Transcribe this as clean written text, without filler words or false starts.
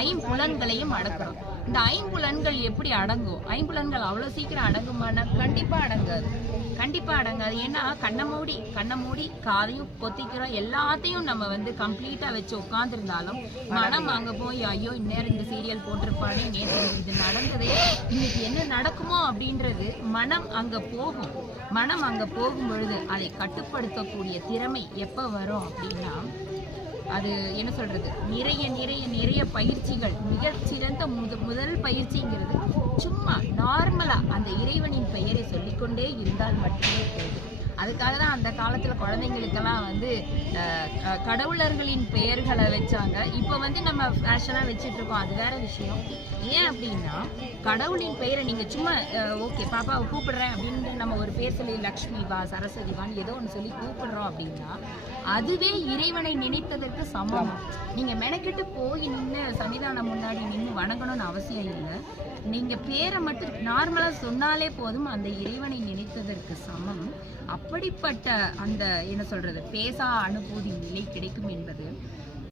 ஐம்புலன்களையும் அடக்கணும். இந்த ஐம்புலன்கள் எப்படி அடங்கும்? ஐம்புலன்கள் அவ்வளவு சீக்கிரம் அடங்குமானா? கண்டிப்பா அடங்காது. ஏன்னா கண்ணை மூடி காதையும் பொத்திக்கிறோம், எல்லாத்தையும் நம்ம கம்ப்ளீட்டா வச்சு உட்காந்துருந்தாலும் மனம் அங்க போய் ஐயோ இந்நேரம் இந்த சீரியல் போட்டிருப்பானே, நேற்று இது நடந்ததே, இன்னைக்கு என்ன நடக்குமோ அப்படின்றது மனம் அங்க போகும் பொழுது அதை கட்டுப்படுத்தக்கூடிய திறமை எப்ப வரும் அப்படின்னா, அது என்ன சொல்றது, நிறைய பயிற்சிகள். மிகச்சிறந்த முதல் பயிற்சிங்கிறது சும்மா நார்மலா அந்த இறைவனின் பெயரை சொல்லிக்கொண்டே இருந்தால் மட்டுமே போதும். அதுக்காக தான் அந்த காலத்துல குழந்தைங்களுக்கெல்லாம் கடவுளர்களின் பெயர்களை வச்சாங்க. இப்போ நம்ம ஃபேஷனா வச்சுட்டு இருக்கோம், அது வேற விஷயம். ஏன் அப்படின்னா, கடவுளின் பெயரை நீங்க சும்மா ஓகே பாப்பாவை கூப்பிடுறேன் அப்படின்னு நம்ம ஒரு பேர் சொல்லி லக்ஷ்மி வா, சரஸ்வதி வான்னு ஏதோ ஒன்று சொல்லி கூப்பிடுறோம் அப்படின்னா அதுவே இறைவனை நினைத்ததற்கு சமம். நீங்க மெனக்கெட்டு போய் நின்று சன்னிதானம் முன்னாடி நின்று வணங்கணும்னு அவசியம் இல்லை. நீங்க பேரை மட்டும் நார்மலா சொன்னாலே போதும், அந்த இறைவனை நினைத்ததற்கு சமம். அப்படிப்பட்ட அந்த என்ன சொல்றது, பேசா அனுபூதி நிலை கிடைக்கும் என்பது